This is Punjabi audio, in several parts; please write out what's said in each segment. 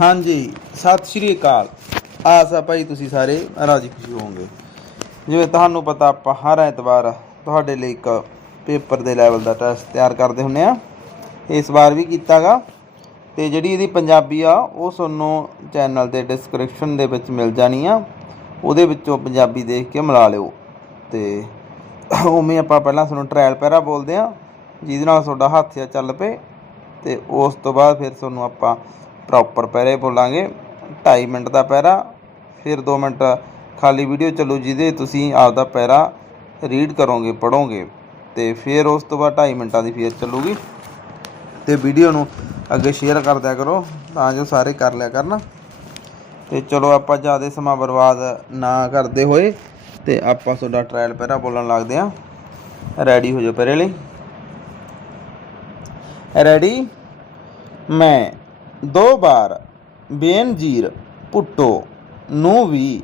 ਹਾਂਜੀ, ਸਤਿ ਸ਼੍ਰੀ ਅਕਾਲ। ਆਸ ਆ ਭਾਈ ਤੁਸੀਂ ਸਾਰੇ ਰਾਜੀ ਖੁਸ਼ੀ ਹੋਵੋਗੇ। ਜਿਵੇਂ ਤੁਹਾਨੂੰ ਪਤਾ ਆਪਾਂ ਹਰ ਐਤਵਾਰ ਤੁਹਾਡੇ ਲਈ ਇੱਕ ਪੇਪਰ ਦੇ ਲੈਵਲ ਦਾ ਟੈਸਟ ਤਿਆਰ ਕਰਦੇ ਹੁੰਨੇ ਆ। ਇਸ ਵਾਰ ਵੀ ਕੀਤਾਗਾ। ਤੇ ਜਿਹੜੀ ਇਹਦੀ ਪੰਜਾਬੀ ਆ, ਉਹ ਤੁਹਾਨੂੰ ਚੈਨਲ ਦੇ ਡਿਸਕ੍ਰਿਪਸ਼ਨ ਦੇ ਵਿੱਚ ਮਿਲ ਜਾਣੀ ਆ। ਉਹਦੇ ਵਿੱਚੋਂ ਪੰਜਾਬੀ ਦੇਖ ਕੇ ਮਿਲਾ ਲਿਓ। ਤੇ ਉਵੇਂ ਆਪਾਂ ਪਹਿਲਾਂ ਤੁਹਾਨੂੰ ਟ੍ਰਾਇਲ ਪੈਰਾ ਬੋਲਦੇ ਆ। ਜਿਹਦੇ ਨਾਲ ਤੁਹਾਡਾ ਹੱਥ ਆ ਚੱਲ ਪਏ। ਤੇ ਉਸ ਤੋਂ ਬਾਅਦ ਫਿਰ ਤੁਹਾਨੂੰ ਆਪਾਂ ਪ੍ਰੋਪਰ ਪਹਿਰੇ ਬੋਲਾਂਗੇ। 2.5 ਮਿੰਟ ਦਾ ਪਹਿਰਾ, ਫਿਰ 2 ਮਿੰਟ ਖਾਲੀ ਵੀਡੀਓ ਚੱਲੂ ਜਿਹਦੇ ਤੁਸੀਂ ਆਪਦਾ ਪਹਿਰਾ ਰੀਡ ਕਰੋਗੇ ਪੜੋਗੇ ਤੇ ਫਿਰ ਉਸ ਤੋਂ ਬਾਅਦ 2.5 ਮਿੰਟਾਂ ਦੀ ਫੇਰ ਚੱਲੂਗੀ। ਤੇ ਵੀਡੀਓ ਨੂੰ ਅੱਗੇ ਸ਼ੇਅਰ ਕਰ ਦਿਆ ਕਰੋ, ਤਾਂ ਜੋ ਸਾਰੇ ਕਰ ਲਿਆ ਕਰਨ। ਤੇ ਚਲੋ ਆਪਾਂ ਜ਼ਿਆਦਾ ਸਮਾਂ ਬਰਬਾਦ ਨਾ ਕਰਦੇ ਹੋਏ, ਤੇ ਆਪਾਂ ਤੁਹਾਡਾ ਟ੍ਰਾਇਲ ਪਹਿਰਾ ਬੋਲਣ ਲੱਗਦੇ ਆਂ ਰੈਡੀ ਹੋ ਜਾਓ ਪਹਿਰੇ ਲਈ। ਰੈਡੀ ਮੈਂ ਦੋ ਵਾਰ ਬੇਨਜੀਰ ਭੁੱਟੋ ਨੂੰ ਵੀ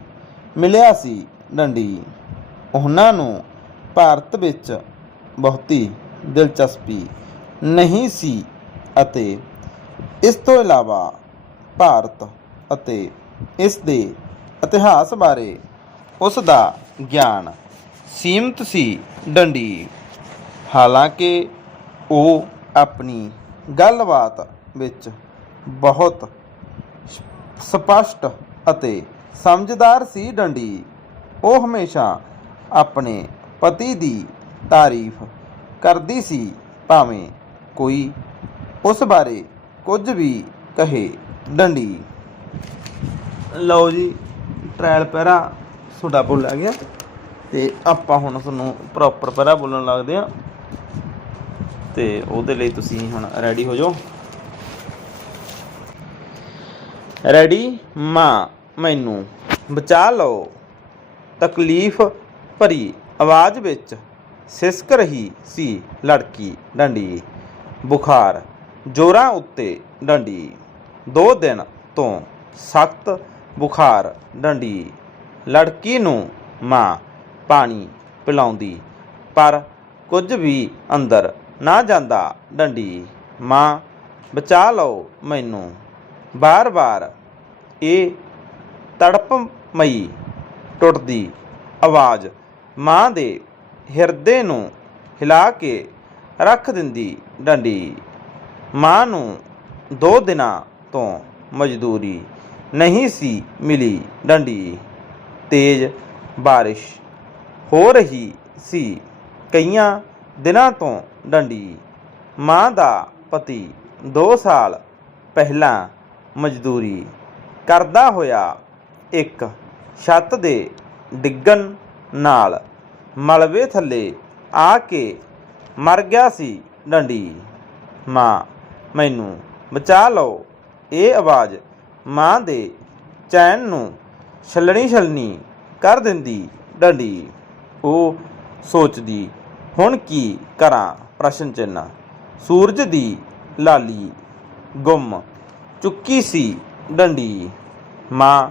ਮਿਲਿਆ ਸੀ ਡੰਡੀ। ਉਹਨਾਂ ਨੂੰ ਭਾਰਤ ਵਿੱਚ ਬਹੁਤੀ ਦਿਲਚਸਪੀ ਨਹੀਂ ਸੀ ਅਤੇ ਇਸ ਤੋਂ ਇਲਾਵਾ ਭਾਰਤ ਅਤੇ ਇਸ ਦੇ ਇਤਿਹਾਸ ਬਾਰੇ ਉਸ ਦਾ ਗਿਆਨ ਸੀਮਤ ਸੀ ਡੰਡੀ। ਹਾਲਾਂਕਿ ਉਹ ਆਪਣੀ ਗੱਲਬਾਤ ਵਿੱਚ ਬਹੁਤ ਸਪਸ਼ਟ ਅਤੇ ਸਮਝਦਾਰ ਸੀ ਡੰਡੀ। ਉਹ ਹਮੇਸ਼ਾ ਆਪਣੇ ਪਤੀ ਦੀ ਤਾਰੀਫ ਕਰਦੀ ਸੀ, ਭਾਵੇਂ ਕੋਈ ਉਸ ਬਾਰੇ ਕੁਝ ਵੀ ਕਹੇ ਡੰਡੀ। ਲਓ ਜੀ ਟ੍ਰਾਇਲ ਪੈਰਾ ਤੁਹਾਡਾ ਬੋਲਿਆ ਗਿਆ ਤੇ ਆਪਾਂ ਹੁਣ ਤੁਹਾਨੂੰ ਪ੍ਰੋਪਰ ਪੈਰਾ ਬੋਲਣ ਲੱਗਦੇ ਆ ਤੇ ਉਹਦੇ ਲਈ ਤੁਸੀਂ ਹੁਣ ਰੈਡੀ ਹੋ ਜਾਓ। ਰੈਡੀ? ਮਾਂ, ਮੈਨੂੰ ਬਚਾ ਲਓ। ਤਕਲੀਫ ਭਰੀ ਆਵਾਜ਼ ਵਿੱਚ ਸਿਸਕ ਰਹੀ ਸੀ ਲੜਕੀ ਡੰਡੀ। ਬੁਖਾਰ ਜੋਰਾਂ ਉੱਤੇ ਡੰਡੀ। ਦੋ ਦਿਨ ਤੋਂ ਸਖਤ ਬੁਖਾਰ ਡੰਡੀ। ਲੜਕੀ ਨੂੰ ਮਾਂ ਪਾਣੀ ਪਿਲਾਉਂਦੀ, ਪਰ ਕੁਝ ਵੀ ਅੰਦਰ ਨਾ ਜਾਂਦਾ ਡੰਡੀ। ਮਾਂ, ਬਚਾ ਲਓ ਮੈਨੂੰ। ਬਾਰ-ਬਾਰ ਇਹ ਤੜਪਮਈ ਟੁੱਟਦੀ ਆਵਾਜ਼ ਮਾਂ ਦੇ ਹਿਰਦੇ ਨੂੰ ਹਿਲਾ ਕੇ ਰੱਖ ਦਿੰਦੀ ਡੰਡੀ। ਮਾਂ ਨੂੰ ਦੋ ਦਿਨਾਂ ਤੋਂ ਮਜ਼ਦੂਰੀ ਨਹੀਂ ਸੀ ਮਿਲੀ ਡੰਡੀ। ਤੇਜ਼ ਬਾਰਿਸ਼ ਹੋ ਰਹੀ ਸੀ ਕਈਆਂ ਦਿਨਾਂ ਤੋਂ ਡੰਡੀ। ਮਾਂ ਦਾ ਪਤੀ 2 ਸਾਲ ਪਹਿਲਾਂ ਮਜ਼ਦੂਰੀ ਕਰਦਾ ਹੋਇਆ ਇੱਕ ਛੱਤ ਦੇ ਡਿੱਗਣ ਨਾਲ ਮਲਬੇ ਥੱਲੇ ਆ ਕੇ ਮਰ ਗਿਆ ਸੀ ਡੰਡੀ। ਮਾਂ, ਮੈਨੂੰ ਬਚਾ ਲਓ। ਇਹ ਆਵਾਜ਼ ਮਾਂ ਦੇ ਚੈਨ ਨੂੰ ਛਲਣੀ ਛਲਣੀ ਕਰ ਦਿੰਦੀ ਡੰਡੀ। ਉਹ ਸੋਚਦੀ, ਹੁਣ ਕੀ ਕਰਾਂ? ਪ੍ਰਸ਼ਨ ਚਿੰਨ੍ਹ। ਸੂਰਜ ਦੀ ਲਾਲੀ ਗੁੰਮ ਚੁੱਕੀ ਸੀ ਡੰਡੀ। ਮਾਂ,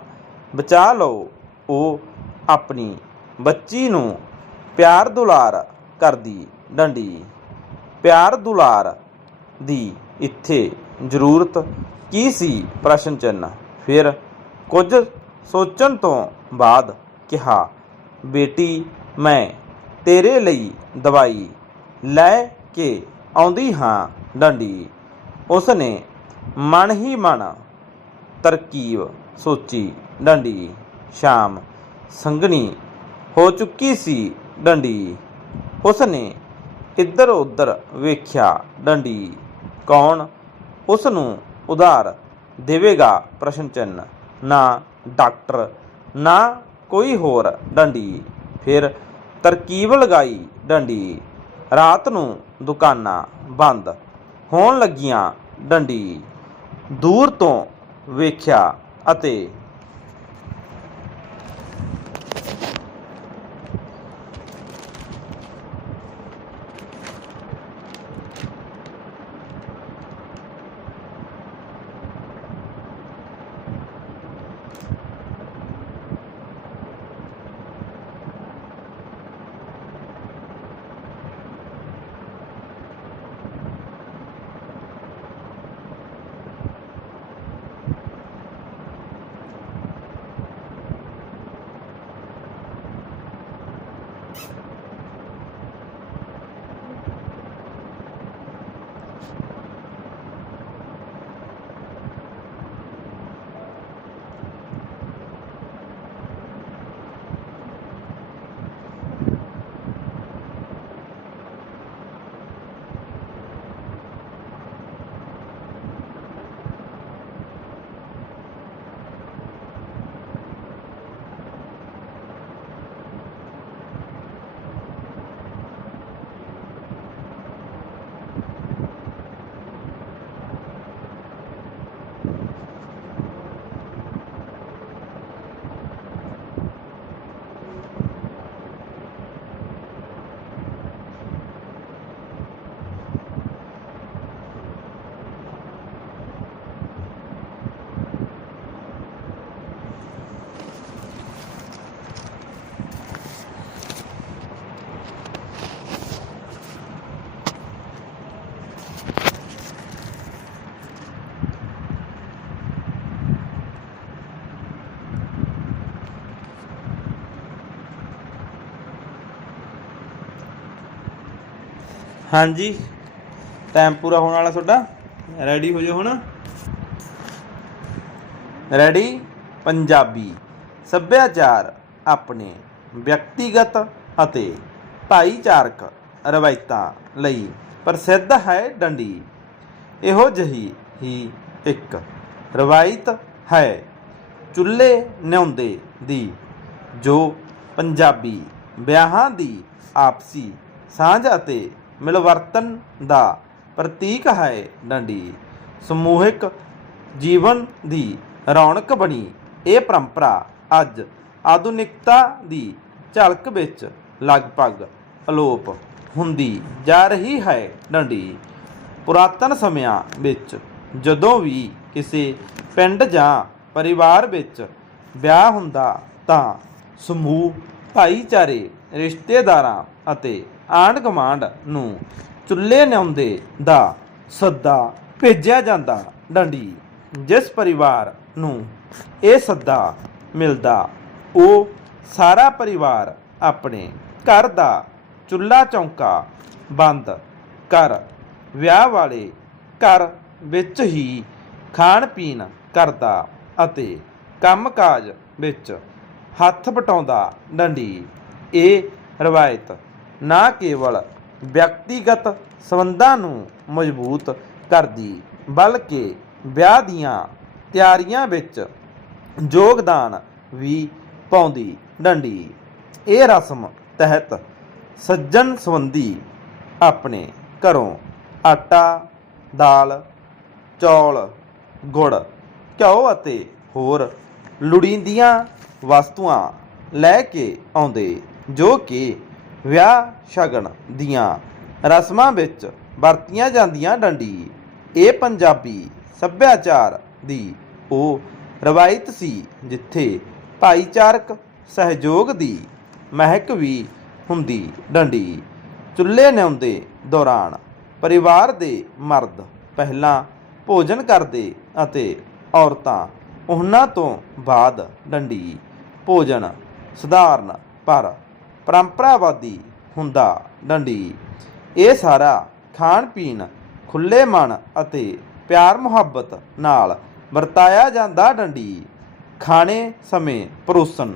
ਬਚਾ ਲਓ। ਉਹ ਆਪਣੀ ਬੱਚੀ ਨੂੰ ਪਿਆਰ ਦੁਲਾਰ ਕਰਦੀ ਡੰਡੀ। ਪਿਆਰ ਦੁਲਾਰ ਦੀ ਇੱਥੇ ਜ਼ਰੂਰਤ ਕੀ ਸੀ? ਪ੍ਰਸ਼ਨ ਚਿੰਨ੍ਹ। ਫਿਰ ਕੁਝ ਸੋਚਣ ਤੋਂ ਬਾਅਦ ਕਿਹਾ, ਬੇਟੀ, ਮੈਂ ਤੇਰੇ ਲਈ ਦਵਾਈ ਲੈ ਕੇ ਆਉਂਦੀ ਹਾਂ ਡੰਡੀ। ਉਸ ਨੇ ਮਨ ਹੀ ਮਨ, ਤਰਕੀਬ, ਸੋਚੀ, ਡੰਡੀ, ਸ਼ਾਮ ਸੰਗਣੀ ਹੋ ਚੁੱਕੀ ਸੀ ਡੰਡੀ। ਉਸਨੇ ਇੱਧਰ ਉੱਧਰ ਵੇਖਿਆ ਡੰਡੀ? ਕੌਣ? ਉਸ ਨੂੰ ਉਧਾਰ ਦੇਵੇਗਾ ਪ੍ਰਸ਼ਨ ਚਿੰਨ੍ਹ। ਨਾ ਡਾਕਟਰ, ਨਾ ਕੋਈ ਹੋਰ ਡੰਡੀ। ਫਿਰ ਤਰਕੀਬ ਲਗਾਈ ਡੰਡੀ। ਰਾਤ ਨੂੰ ਦੁਕਾਨਾਂ ਬੰਦ ਹੋਣ ਲੱਗੀਆਂ ਡੰਡੀ। ਦੂਰ ਤੋਂ ਵੇਖਿਆ ਅਤੇ ਹਾਂਜੀ। ਟਾਈਮ ਪੂਰਾ ਹੋਣ ਵਾਲਾ ਤੁਹਾਡਾ। ਰੈਡੀ ਹੋ ਜਾਓ ਹੁਣ। ਰੈਡੀ ਪੰਜਾਬੀ ਸੱਭਿਆਚਾਰ ਆਪਣੇ ਵਿਅਕਤੀਗਤ ਅਤੇ ਭਾਈਚਾਰਕ ਰਵਾਇਤਾਂ ਲਈ ਪ੍ਰਸਿੱਧ ਹੈ ਡੰਡੀ। ਇਹੋ ਜਿਹੀ ਹੀ ਇੱਕ ਰਵਾਇਤ ਹੈ ਚੁੱਲ੍ਹੇ ਨਿਉਂਦੇ ਦੀ, ਜੋ ਪੰਜਾਬੀ ਵਿਆਹਾਂ ਦੀ ਆਪਸੀ ਸਾਂਝ ਅਤੇ ਮਿਲਵਰਤਨ ਦਾ ਪ੍ਰਤੀਕ ਹੈ ਡੰਡੀ। ਸਮੂਹਿਕ ਜੀਵਨ ਦੀ ਰੌਣਕ ਬਣੀ। ਇਹ ਪਰੰਪਰਾ ਅੱਜ ਆਧੁਨਿਕਤਾ ਦੀ ਝਲਕ ਵਿੱਚ ਲਗਭਗ ਅਲੋਪ ਹੁੰਦੀ ਜਾ ਰਹੀ ਹੈ ਡੰਡੀ। ਪੁਰਾਤਨ ਸਮਿਆਂ ਵਿੱਚ ਜਦੋਂ ਵੀ ਕਿਸੇ ਪਿੰਡ ਜਾਂ ਪਰਿਵਾਰ ਵਿੱਚ ਵਿਆਹ ਹੁੰਦਾ ਤਾਂ ਸਮੂਹ, ਭਾਈਚਾਰੇ, ਰਿਸ਼ਤੇਦਾਰਾਂ ਅਤੇ ਆਂਢ ਗੁਆਂਢ ਨੂੰ ਚੁੱਲ੍ਹੇ ਨਿਉਂਦੇ ਦਾ ਸੱਦਾ ਭੇਜਿਆ ਜਾਂਦਾ ਡੰਡੀ, ਜਿਸ ਪਰਿਵਾਰ ਨੂੰ ਇਹ ਸੱਦਾ ਮਿਲਦਾ, ਉਹ ਸਾਰਾ ਪਰਿਵਾਰ ਆਪਣੇ ਘਰ ਦਾ ਚੁੱਲ੍ਹਾ ਚੌਂਕਾ ਬੰਦ ਕਰ ਵਿਆਹ ਵਾਲੇ ਘਰ ਵਿੱਚ ਹੀ ਖਾਣ ਪੀਣ ਕਰਦਾ ਅਤੇ ਕੰਮਕਾਜ ਵਿੱਚ ਹੱਥ ਵਟਾਉਂਦਾ ਡੰਡੀ। ਇਹ ਰਵਾਇਤ ਨਾ ਕੇਵਲ ਵਿਅਕਤੀਗਤ ਸੰਬੰਧਾਂ ਨੂੰ ਮਜ਼ਬੂਤ ਕਰਦੀ, ਬਲਕਿ ਵਿਆਹ ਦੀਆਂ ਤਿਆਰੀਆਂ ਵਿੱਚ ਯੋਗਦਾਨ ਵੀ ਪਾਉਂਦੀ, ਡੰਡੀ। ਇਹ ਰਸਮ ਤਹਿਤ ਸੱਜਣ ਸੰਬੰਧੀ ਆਪਣੇ ਘਰੋਂ ਆਟਾ, ਦਾਲ, ਚੌਲ, ਗੁੜ, ਘਿਓ ਅਤੇ ਹੋਰ ਲੋੜੀਂਦੀਆਂ ਵਸਤੂਆਂ ਲੈ ਕੇ ਆਉਂਦੇ, ਜੋ ਕਿ ਵਿਆਹ ਸ਼ਗਨ ਦੀਆਂ ਰਸਮਾਂ ਵਿੱਚ ਵਰਤੀਆਂ ਜਾਂਦੀਆਂ ਡੰਡੀ। ਇਹ ਪੰਜਾਬੀ ਸੱਭਿਆਚਾਰ ਦੀ ਉਹ ਰਵਾਇਤ ਸੀ ਜਿੱਥੇ ਭਾਈਚਾਰਕ ਸਹਿਯੋਗ ਦੀ ਮਹਿਕ ਵੀ ਹੁੰਦੀ ਡੰਡੀ। ਚੁੱਲ੍ਹੇ ਨਿਉਂਦੇ ਦੌਰਾਨ ਪਰਿਵਾਰ ਦੇ ਮਰਦ ਪਹਿਲਾਂ ਭੋਜਨ ਕਰਦੇ ਅਤੇ ਔਰਤਾਂ ਉਹਨਾਂ ਤੋਂ ਬਾਅਦ ਡੰਡੀ ਭੋਜਨ ਸਧਾਰਨ ਪਰ ਪਰੰਪਰਾਵਾਦੀ ਹੁੰਦਾ। ਡੰਡੀ। ਇਹ ਸਾਰਾ ਖਾਣ ਪੀਣ ਖੁੱਲੇ ਮਨ ਅਤੇ ਪਿਆਰ ਮੁਹੱਬਤ ਨਾਲ ਵਰਤਾਇਆ ਜਾਂਦਾ ਡੰਡੀ। ਖਾਣੇ ਸਮੇਂ ਪਰੋਸਣ।